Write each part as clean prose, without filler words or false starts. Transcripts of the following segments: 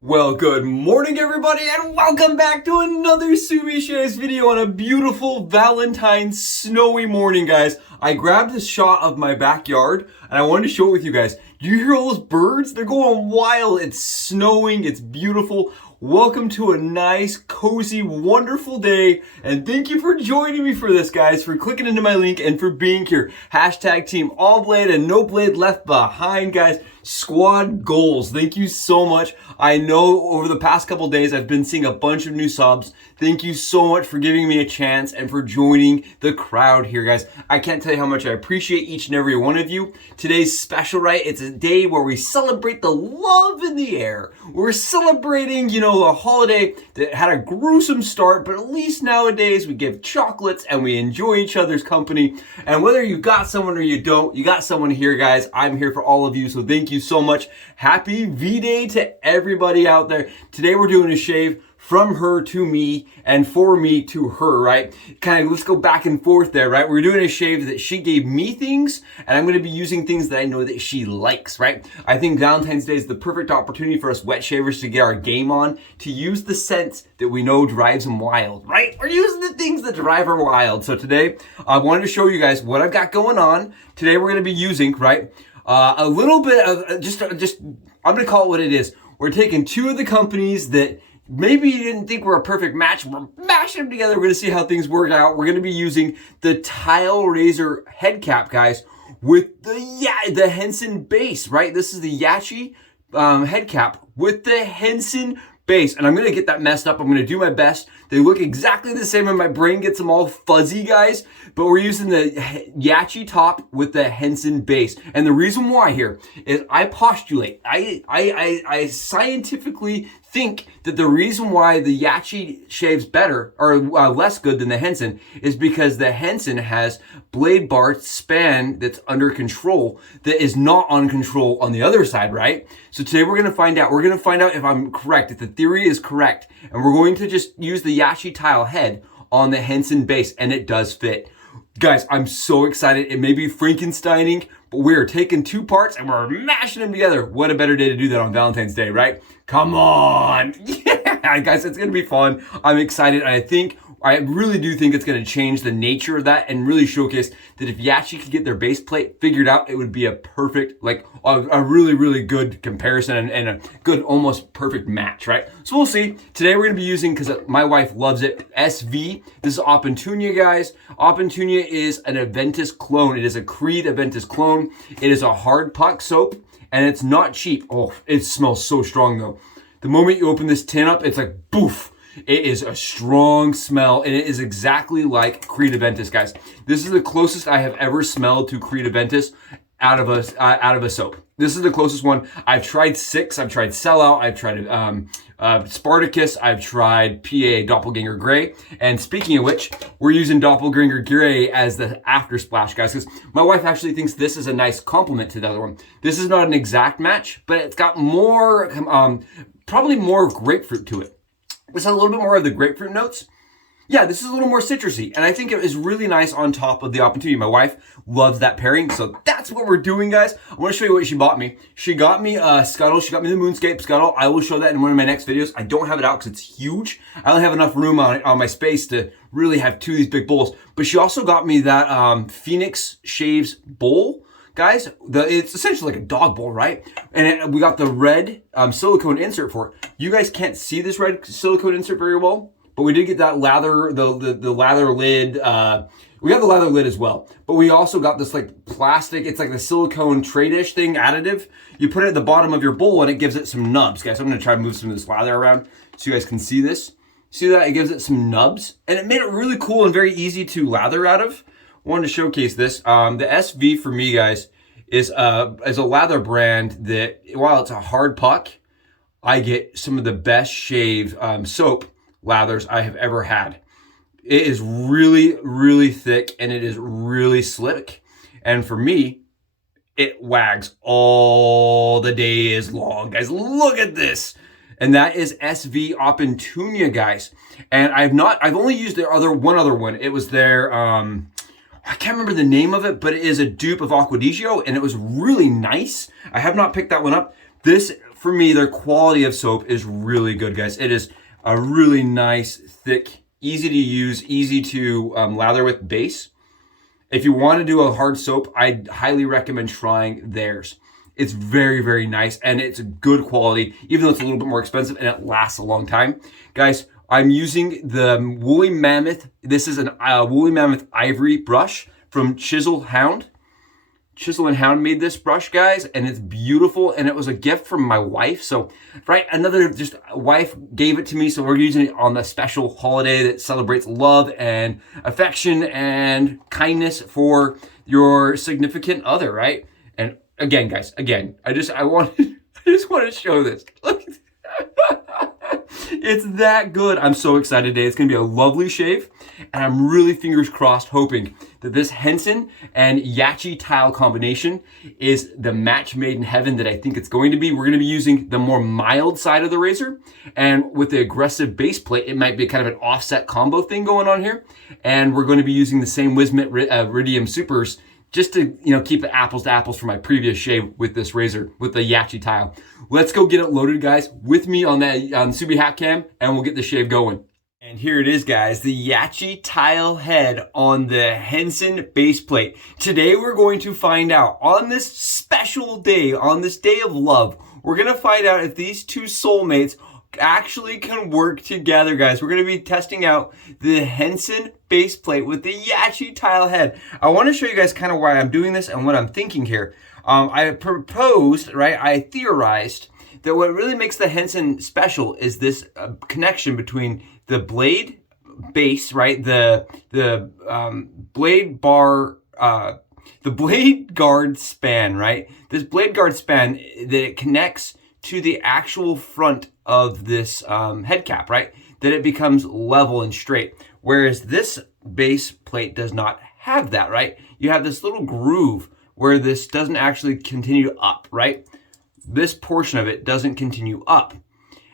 Well, good morning everybody and welcome back to another Sumi Shares video on a beautiful Valentine's snowy morning, guys. I grabbed this shot of my backyard and I wanted to show it with you guys. Do you hear all those birds? They're going wild. It's snowing. It's beautiful. Welcome to a nice, cozy, wonderful day. And thank you for joining me for this, guys, for clicking into my link and for being here. Hashtag team all blade and no blade left behind, guys. Squad goals. Thank you so much. I know over the past couple days, I've been seeing a bunch of new subs. Thank you so much for giving me a chance and for joining the crowd here, guys. I can't tell you how much I appreciate each and every one of you. Today's special, right? It's a day where we celebrate the love in the air. We're celebrating, a holiday that had a gruesome start, but at least nowadays we give chocolates and we enjoy each other's company. And whether you got someone or you don't, you got someone here, guys. I'm here for all of you, so thank you so much. Happy V-Day to everybody out there. Today we're doing a shave from her to me and for me to her, right? Kind of, let's go back and forth there, right? We're doing a shave that she gave me things and I'm going to be using things that I know that she likes, right? I think Valentine's Day is the perfect opportunity for us wet shavers to get our game on, to use the scents that we know drives them wild, right? We're using the things that drive her wild. So today I wanted to show you guys what I've got going on. Today we're going to be using, right? A little bit of just, I'm going to call it what it is. We're taking two of the companies that maybe you didn't think were a perfect match. We're mashing them together. We're going to see how things work out. We're going to be using the Tile Razor Head Cap, guys, with the Henson base, right? This is the Yaqi Head Cap with the Henson base. And I'm going to get that messed up. I'm going to do my best. They look exactly the same and my brain gets them all fuzzy, guys. But we're using the Yaqi top with the Henson base. And the reason why here is I postulate, I scientifically think that the reason why the Yaqi shaves better or less good than the Henson is because the Henson has blade bar span that's under control that is not on control on the other side, right? So today we're going to find out. We're going to find out if I'm correct, if the theory is correct. And we're going to just use the Yaqi Tile Head on the Henson base, and it does fit. Guys, I'm so excited. It may be Frankensteining, but we're taking two parts and we're mashing them together. What a better day to do that on Valentine's Day, right? Come on. Yeah, guys, it's going to be fun. I'm excited. And I really do think it's going to change the nature of that and really showcase that if Yaqi could get their base plate figured out, it would be a perfect, like a really, really good comparison and a good, almost perfect match, right? So we'll see. Today we're going to be using, because my wife loves it, SV. This is Oppentunia, guys. Oppentunia is an Aventus clone. It is a Creed Aventus clone. It is a hard puck soap and it's not cheap. Oh, it smells so strong though. The moment you open this tin up, it's like boof. It is a strong smell, and it is exactly like Creed Aventus, guys. This is the closest I have ever smelled to Creed Aventus out of a soap. This is the closest one. I've tried Six, I've tried Sellout, I've tried Spartacus, I've tried PA Doppelganger Gray. And speaking of which, we're using Doppelganger Gray as the after splash, guys, because my wife actually thinks this is a nice complement to the other one. This is not an exact match, but it's got more, probably more grapefruit to it. This has a little bit more of the grapefruit notes. Yeah, this is a little more citrusy, and I think it is really nice on top of the Oppentunia. My wife loves that pairing, so that's what we're doing, guys. I want to show you what she bought me. She got me a scuttle. She got me the Moonscape scuttle. I will show that in one of my next videos. I don't have it out because it's huge. I only have enough room on my space to really have two of these big bowls. But she also got me that Phoenix Shaves bowl. Guys, it's essentially like a dog bowl, right? And we got the red silicone insert for it. You guys can't see this red silicone insert very well, but we did get that lather, the lather lid. We got the lather lid as well, but we also got this like plastic, it's like the silicone tray dish thing additive. You put it at the bottom of your bowl and it gives it some nubs, guys. I'm gonna try to move some of this lather around so you guys can see this. See that? It gives it some nubs and it made it really cool and very easy to lather out of. Wanted to showcase this. The SV for me, guys, is a lather brand that, while it's a hard puck, I get some of the best shave soap lathers I have ever had. It is really, really thick and it is really slick. And for me, it wags all the days long. Guys, look at this. And that is SV Oppentunia, guys. And I've only used their one other one. It was their I can't remember the name of it, but it is a dupe of Acquadigio, and it was really nice. I have not picked that one up. This, for me, their quality of soap is really good, guys. It is a really nice, thick, easy to use, easy to lather with base. If you want to do a hard soap, I highly recommend trying theirs. It's very, very nice, and it's good quality, even though it's a little bit more expensive, and it lasts a long time. Guys, I'm using the Woolly Mammoth. This is an Woolly Mammoth Ivory brush from Chisel Hound. Chisel and Hound made this brush, guys, and it's beautiful, and it was a gift from my wife. So, right, another just wife gave it to me, so we're using it on the special holiday that celebrates love and affection and kindness for your significant other, right? And again, guys, I just want to show this. Look. It's that good. I'm so excited today. It's going to be a lovely shave, and I'm really fingers crossed hoping that this Henson and Yaqi Tile combination is the match made in heaven that I think it's going to be. We're going to be using the more mild side of the razor, and with the aggressive base plate, it might be kind of an offset combo thing going on here, and we're going to be using the same Wismet Iridium Supers just to, keep it apples to apples for my previous shave with this razor, with the Yaqi Tile. Let's go get it loaded, guys, with me on that Subi hat cam, and we'll get the shave going. And here it is, guys, the Yaqi Tile Head on the Henson base plate. Today we're going to find out, on this special day, on this day of love, we're going to find out if these two soulmates actually can work together, guys. We're going to be testing out the Henson base plate with the Yaqi Tile Head. I want to show you guys kind of why I'm doing this and what I'm thinking here. I proposed, right, I theorized that what really makes the Henson special is this connection between the blade base, right, the blade bar, the blade guard span, right? This blade guard span, that it connects to the actual front of this head cap, right? That it becomes level and straight. Whereas this base plate does not have that, right? You have this little groove where this doesn't actually continue up, right? This portion of it doesn't continue up.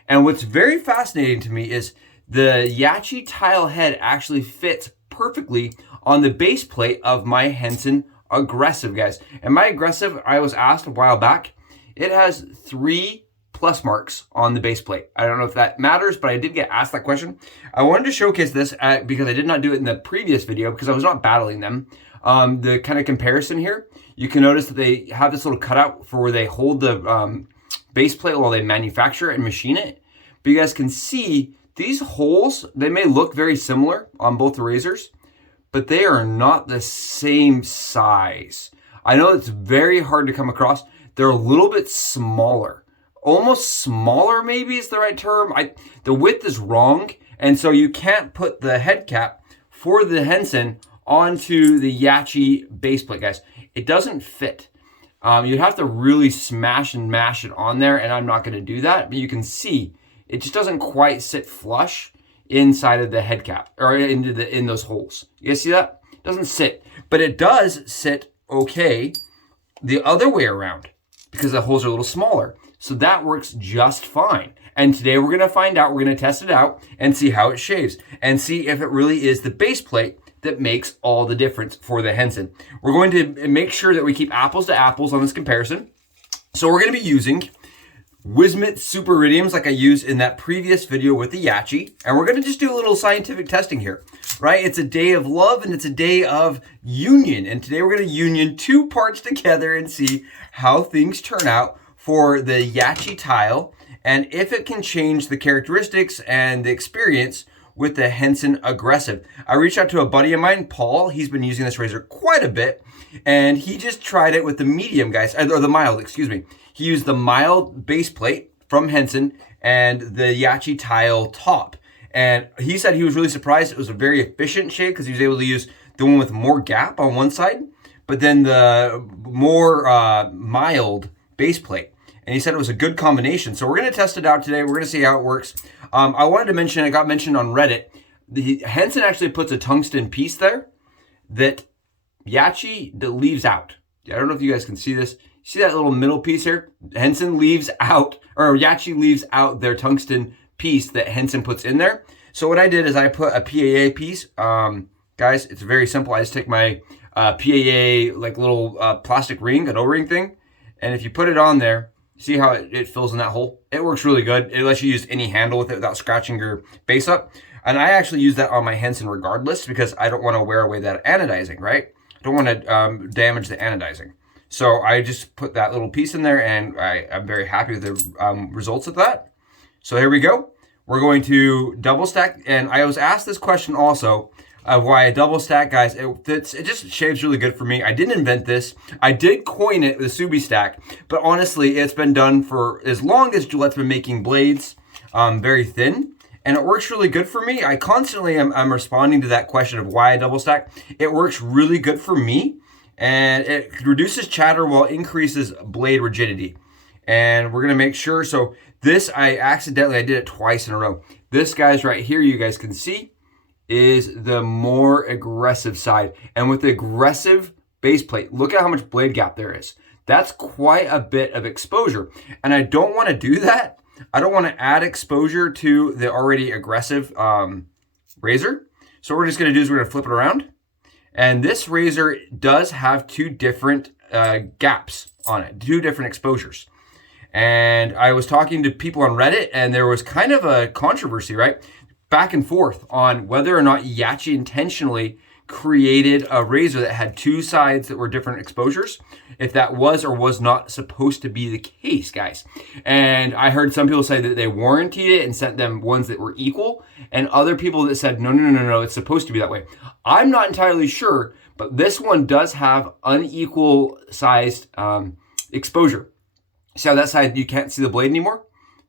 And what's very fascinating to me is the Yaqi Tile Head actually fits perfectly on the base plate of my Henson Aggressive, guys. And my Aggressive, I was asked a while back, it has 3 plus marks on the base plate. I don't know if that matters, but I did get asked that question. I wanted to showcase this because I did not do it in the previous video because I was not battling them. The kind of comparison here, you can notice that they have this little cutout for where they hold the base plate while they manufacture it and machine it. But you guys can see these holes, they may look very similar on both the razors, but they are not the same size. I know it's very hard to come across. They're a little bit smaller. Almost smaller maybe is the right term. The width is wrong, and so you can't put the head cap for the Henson onto the Yaqi base plate, guys. It doesn't fit. You'd have to really smash and mash it on there, and I'm not going to do that. But you can see it just doesn't quite sit flush inside of the head cap or in those holes. You guys see that? It doesn't sit, but it does sit okay the other way around because the holes are a little smaller. So that works just fine. And today we're going to find out, we're going to test it out and see how it shaves and see if it really is the base plate that makes all the difference for the Henson. We're going to make sure that we keep apples to apples on this comparison. So we're going to be using Wismet Super Iridiums like I used in that previous video with the Yaqi. And we're going to just do a little scientific testing here, right? It's a day of love and it's a day of union. And today we're going to union 2 parts together and see how things turn out for the Yaqi Tile and if it can change the characteristics and the experience with the Henson Aggressive. I reached out to a buddy of mine, Paul. He's been using this razor quite a bit, and he just tried it with the medium, guys, or the mild, excuse me. He used the mild base plate from Henson and the Yaqi Tile top. And he said he was really surprised. It was a very efficient shave because he was able to use the one with more gap on one side, but then the more mild base plate. And he said it was a good combination. So we're going to test it out today. We're going to see how it works. I wanted to mention, it got mentioned on Reddit, the Henson actually puts a tungsten piece there that Yaqi leaves out. I don't know if you guys can see this. See that little middle piece here? Henson leaves out, or Yaqi leaves out their tungsten piece that Henson puts in there. So what I did is I put a PAA piece. Guys, it's very simple. I just take my PAA like little plastic ring, an O-ring thing. And if you put it on there, See how it fills in that hole? It works really good. It lets you use any handle with it without scratching your base up. And I actually use that on my Henson regardless because I don't want to wear away that anodizing, right? I don't want to damage the anodizing. So I just put that little piece in there, and I'm very happy with the results of that. So here we go. We're going to double stack, and I was asked this question also of why a double stack, guys. It just shaves really good for me. I didn't invent this. I did coin it with a Subi stack, but honestly, it's been done for as long as Gillette's been making blades, very thin. And it works really good for me. I constantly am responding to that question of why a double stack. It works really good for me, and it reduces chatter while increases blade rigidity. And we're gonna make sure, so this I did it twice in a row. This guy's right here, you guys can see, is the more aggressive side. And with the aggressive base plate, look at how much blade gap there is. That's quite a bit of exposure. And I don't wanna do that. I don't want to add exposure to the already aggressive razor. So what we're just going to do is we're going to flip it around. And this razor does have two different gaps on it, two different exposures. And I was talking to people on Reddit, and there was kind of a controversy, right? Back and forth on whether or not Yaqi intentionally created a razor that had two sides that were different exposures, if that was or was not supposed to be the case, guys. And I heard some people say that they warranted it and sent them ones that were equal, and other people that said, no, it's supposed to be that way. I'm not entirely sure, but this one does have unequal sized exposure. See how that side, you can't see the blade anymore?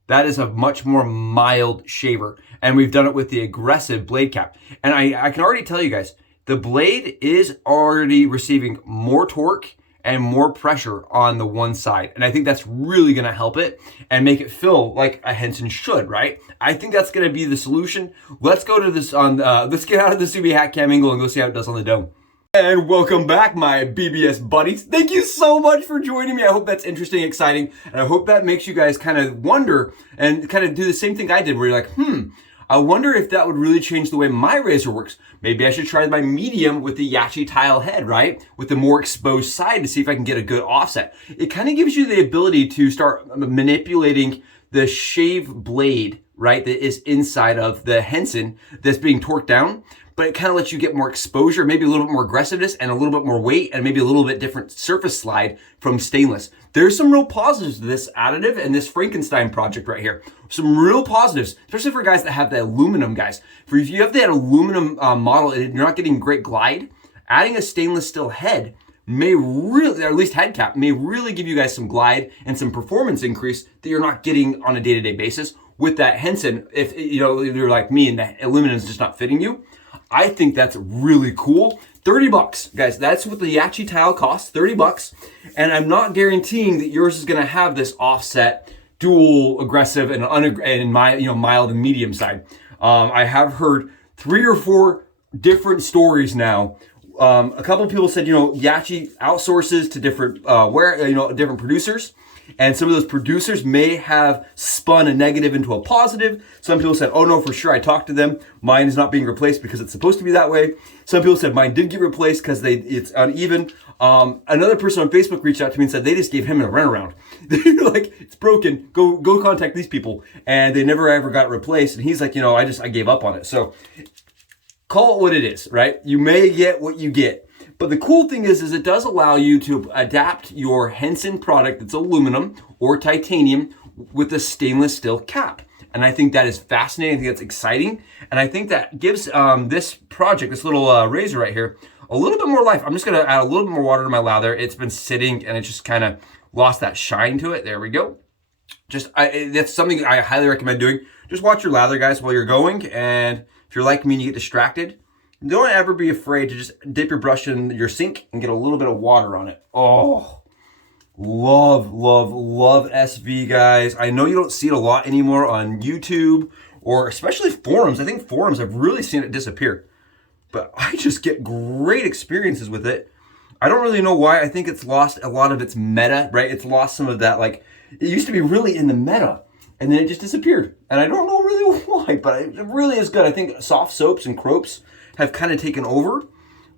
That is a much more mild shaver, and we've done it with the aggressive blade cap. And I can already tell you guys, the blade is already receiving more torque and more pressure on the one side. And I think that's really gonna help it and make it feel like a Henson should, right? I think that's gonna be the solution. Let's go to this let's get out of the Subi hat cam angle and go see how it does on the dome. And welcome back, my BBS buddies. Thank you so much for joining me. I hope that's interesting, exciting, and I hope that makes you guys kind of wonder and kind of do the same thing I did, where you're like, I wonder if that would really change the way my razor works. Maybe I should try my medium with the Yaqi Tile Head, right? With the more exposed side to see if I can get a good offset. It kind of gives you the ability to start manipulating the shave blade, right? That is inside of the Henson that's being torqued down. But it kind of lets you get more exposure, maybe a little bit more aggressiveness and a little bit more weight and maybe a little bit different surface slide from stainless. There's some real positives to this additive and this Frankenstein project right here. Some real positives, especially for guys that have the aluminum, guys. For if you have that aluminum model and you're not getting great glide, adding a stainless steel head may really, or at least head cap, may really give you guys some glide and some performance increase that you're not getting on a day-to-day basis with that Henson. If you're like me and the aluminum is just not fitting you. I think that's really cool. 30 bucks, guys. That's what the Yaqi Tile costs, 30 bucks. And I'm not guaranteeing that yours is gonna have this offset, dual aggressive and mild and medium side. I have heard 3 or 4 different stories now. A couple of people said, Yaqi outsources to different different producers. And some of those producers may have spun a negative into a positive. Some people said, oh no, for sure, I talked to them. Mine is not being replaced because it's supposed to be that way. Some people said mine did get replaced because it's uneven. Another person on Facebook reached out to me and said they just gave him a runaround. They're like, it's broken, go contact these people. And they never ever got replaced. And he's like, I gave up on it. So call it what it is, right? You may get what you get. But the cool thing is it does allow you to adapt your Henson product that's aluminum or titanium with a stainless steel cap. And I think that is fascinating. I think that's exciting. And I think that gives this project, this little razor right here, a little bit more life. I'm just going to add a little bit more water to my lather. It's been sitting and it just kind of lost that shine to it. There we go. That's something I highly recommend doing. Just watch your lather, guys, while you're going. And if you're like me and you get distracted, don't ever be afraid to just dip your brush in your sink and get a little bit of water on it. Oh, love SV, guys. I know you don't see it a lot anymore on YouTube or especially forums. I think forums, I've really seen it disappear. But I just get great experiences with it. I don't really know why. I think it's lost a lot of its meta, right? It's lost some of that, it used to be really in the meta and then it just disappeared. And I don't know really why, but it really is good. I think soft soaps and crops have kind of taken over,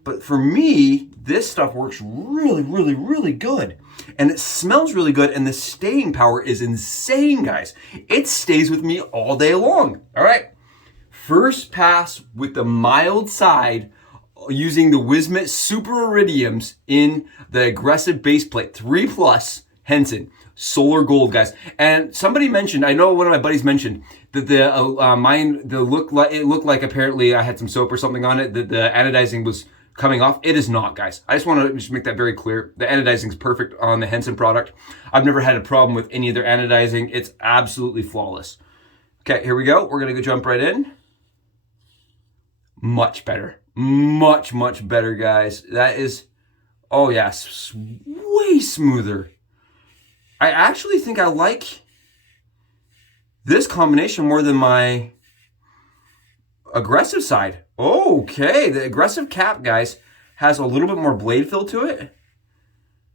But for me, this stuff works really, really, really good. And it smells really good, and the staying power is insane, guys. It stays with me all day long. All right. First pass with the mild side using the Wismet Super Iridiums in the aggressive base plate 3+ Henson solar gold, guys. And somebody mentioned, I know one of my buddies mentioned that it looked like apparently I had some soap or something on it, that the anodizing was coming off. It is not, guys. I just want to just make that very clear. The anodizing is perfect on the Henson product. I've never had a problem with any of their anodizing. It's absolutely flawless. Okay, here we go. We're gonna go jump right in. Much better. Much, much better, guys. That is, oh yes, way smoother. I actually think I like this combination more than my aggressive side. Okay, the aggressive cap, guys, has a little bit more blade fill to it.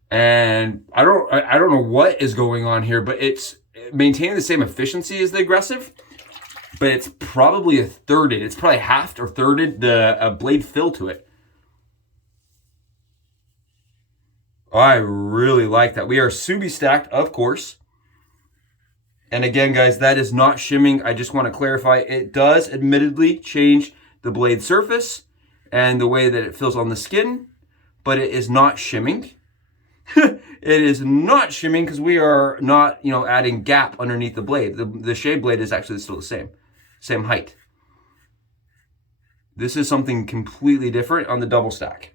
And I don't know what is going on here, but it's maintaining the same efficiency as the aggressive, but it's probably a thirded. It's probably halved or thirded the blade fill to it. I really like that. We are Subi stacked, of course. And again, guys, that is not shimming. I just want to clarify, it does admittedly change the blade surface and the way that it feels on the skin, but it is not shimming. It is not shimming because we are not, adding gap underneath the blade. The shave blade is actually still the same height. This is something completely different on the double stack.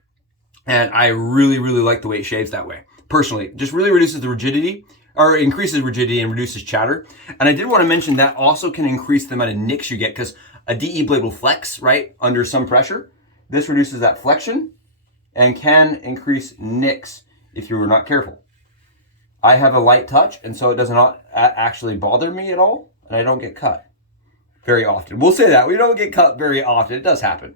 And I really, really like the way it shaves that way. Personally, just really reduces the rigidity, or increases rigidity and reduces chatter. And I did want to mention that also can increase the amount of nicks you get, because a DE blade will flex, right, under some pressure. This reduces that flexion and can increase nicks if you were not careful. I have a light touch, and so it does not actually bother me at all, and I don't get cut very often. We'll say that. We don't get cut very often. It does happen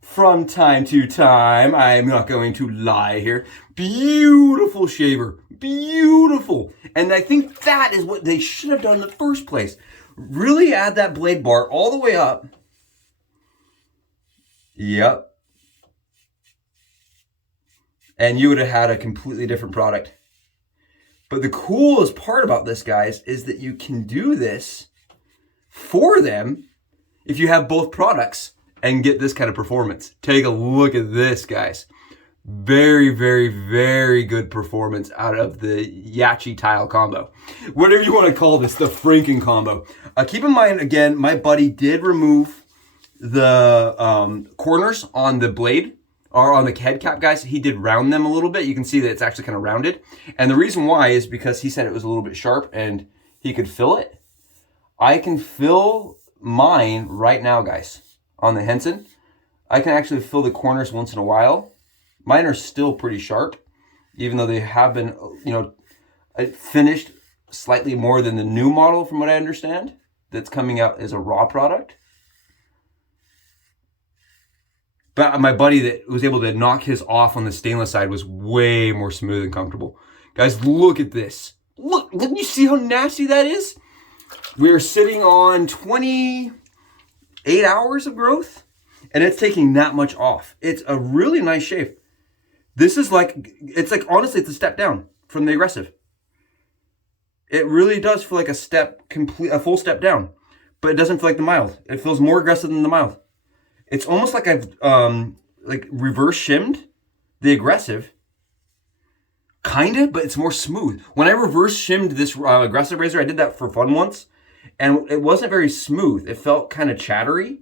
from time to time. I'm not going to lie here. Beautiful shaver. Beautiful. And I think that is what they should have done in the first place. Really add that blade bar all the way up. Yep. And you would have had a completely different product. But the coolest part about this, guys, is that you can do this for them if you have both products and get this kind of performance. Take a look at this, guys. Very, very, very good performance out of the Yaqi Tile combo. Whatever you want to call this, the Franken combo. Keep in mind, again, my buddy did remove the corners on the blade, or on the head cap, guys. He did round them a little bit. You can see that it's actually kind of rounded. And the reason why is because he said it was a little bit sharp and he could fill it. I can fill mine right now, guys, on the Henson. I can actually fill the corners once in a while. Mine are still pretty sharp, even though they have been, finished slightly more than the new model, from what I understand, that's coming out as a raw product. But my buddy that was able to knock his off on the stainless side was way more smooth and comfortable. Guys, look at this. Look, didn't you see how nasty that is? We are sitting on 28 hours of growth, and it's taking that much off. It's a really nice shave. This is honestly, it's a step down from the aggressive. It really does feel like a full step down, but it doesn't feel like the mild. It feels more aggressive than the mild. It's almost like I've reverse shimmed the aggressive, kind of, but it's more smooth. When I reverse shimmed this aggressive razor, I did that for fun once, and it wasn't very smooth. It felt kind of chattery,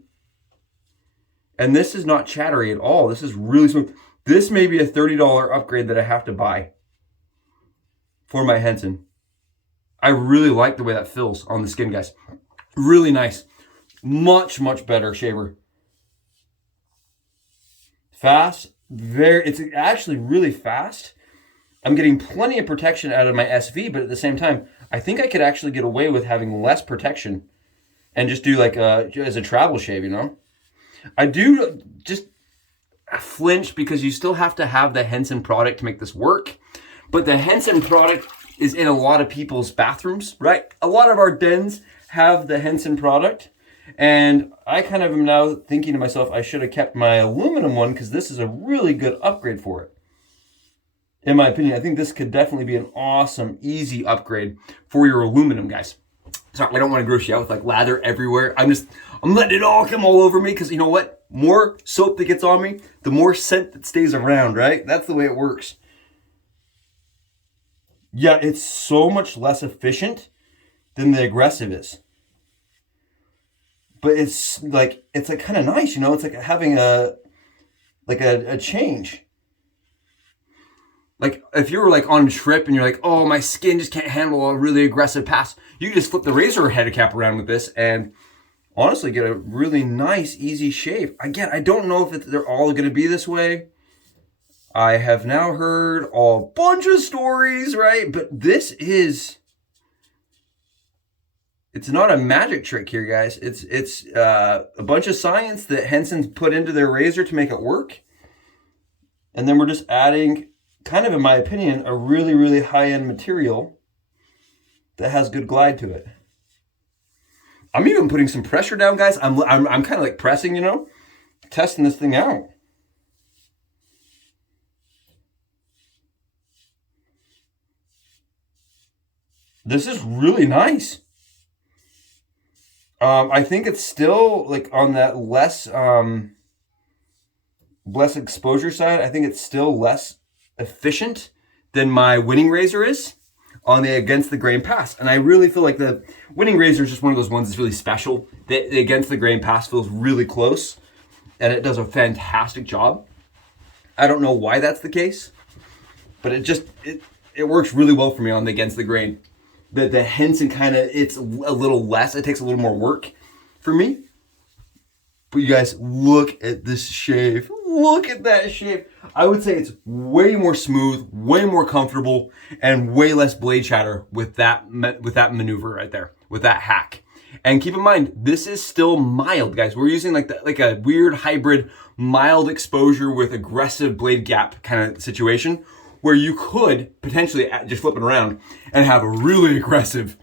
and this is not chattery at all. This is really smooth. This may be a $30 upgrade that I have to buy for my Henson. I really like the way that feels on the skin, guys. Really nice. Much, much better shaver. Fast. It's actually really fast. I'm getting plenty of protection out of my SV, but at the same time, I think I could actually get away with having less protection and just do as a travel shave, I do just flinch because you still have to have the Henson product to make this work. But the Henson product is in a lot of people's bathrooms, right? A lot of our dens have the Henson product. And I kind of am now thinking to myself, I should have kept my aluminum one because this is a really good upgrade for it. In my opinion, I think this could definitely be an awesome, easy upgrade for your aluminum, guys. Sorry, I don't want to gross you out with like lather everywhere. I'm letting it all come all over me because you know what? More soap that gets on me, the more scent that stays around, right? That's the way it works. Yeah, it's so much less efficient than the aggressive is. But it's like kind of nice, you know? It's like having a change. Like if you were like on a trip and you're like, oh, my skin just can't handle a really aggressive pass, you can just flip the razor head cap around with this and honestly get a really nice, easy shave. Again, I don't know if they're all going to be this way. I have now heard a bunch of stories, right? But it's not a magic trick here, guys. It's a bunch of science that Henson's put into their razor to make it work. And then we're just adding, kind of in my opinion, a really, really high-end material that has good glide to it. I'm even putting some pressure down, guys. I'm kind of like pressing, you know, testing this thing out. This is really nice. I think it's still like on that less exposure side. I think it's still less efficient than my winning razor is on the against the grain pass. And I really feel like the winning razor is just one of those ones that's really special. The against the grain pass feels really close and it does a fantastic job. I don't know why that's the case, but it works really well for me on the against the grain. The Henson kind of, it's a little less, it takes a little more work for me. But you guys, look at this shave. Look at that shave. I would say it's way more smooth, way more comfortable, and way less blade chatter with that maneuver right there, with that hack. And keep in mind, this is still mild, guys. We're using like a weird hybrid mild exposure with aggressive blade gap kind of situation where you could potentially just flip it around and have a really aggressive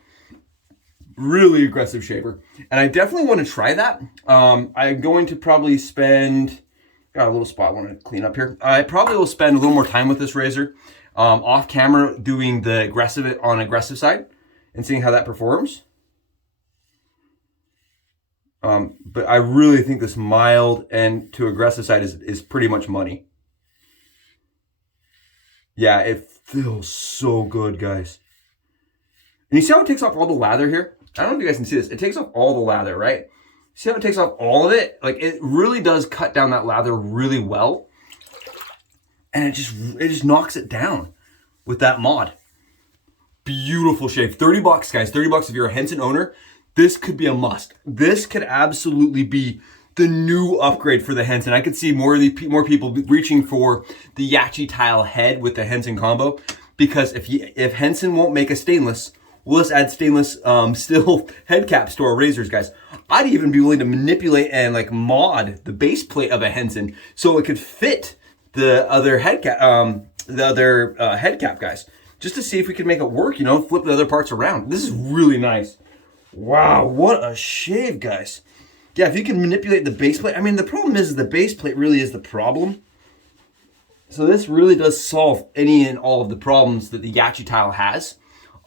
shaver. And I definitely want to try that. I'm going to probably spend, got a little spot I want to clean up here. I probably will spend a little more time with this razor off camera doing the aggressive side and seeing how that performs. But I really think this mild and to aggressive side is pretty much money. Yeah, it feels so good, guys. And you see how it takes off all the lather here? I don't know if you guys can see this. It takes off all the lather, right? See how it takes off all of it? Like it really does cut down that lather really well. And it just knocks it down with that mod. Beautiful shave. 30 bucks, guys. 30 bucks if you're a Henson owner. This could be a must. This could absolutely be the new upgrade for the Henson. I could see more people reaching for the Yaqi Tile Head with the Henson combo, because if Henson won't make a stainless, we'll just add stainless steel head caps to our razors, guys. I'd even be willing to manipulate and like mod the base plate of a Henson so it could fit the other head cap, head cap, guys, just to see if we could make it work. You know, flip the other parts around. This is really nice. Wow, what a shave, guys. Yeah, if you can manipulate the base plate. I mean, the problem is the base plate really is the problem. So this really does solve any and all of the problems that the Yaqi Tile has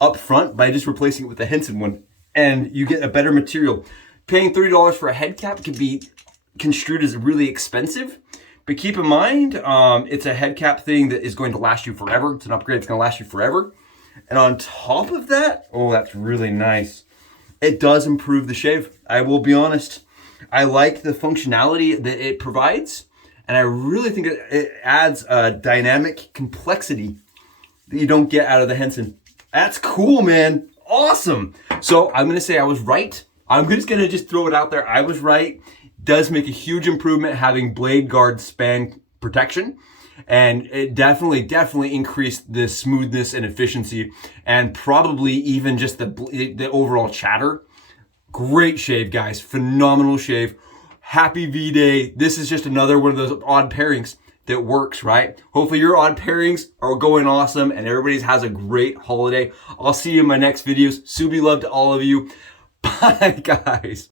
up front by just replacing it with the Henson one. And you get a better material. Paying $30 for a head cap could be construed as really expensive. But keep in mind, it's a head cap thing that is going to last you forever. It's an upgrade that's going to last you forever. And on top of that, oh, that's really nice. It does improve the shave. I will be honest. I like the functionality that it provides, and I really think it adds a dynamic complexity that you don't get out of the Henson. That's cool, man. Awesome. So I'm going to say I was right. I'm just going to throw it out there. I was right. Does make a huge improvement having blade guard span protection, and it definitely increased the smoothness and efficiency, and probably even just the overall chatter. Great shave, guys. Phenomenal shave. Happy V-Day. This is just another one of those odd pairings that works, right? Hopefully your odd pairings are going awesome and everybody has a great holiday. I'll see you in my next videos. Subi love to all of you. Bye, guys.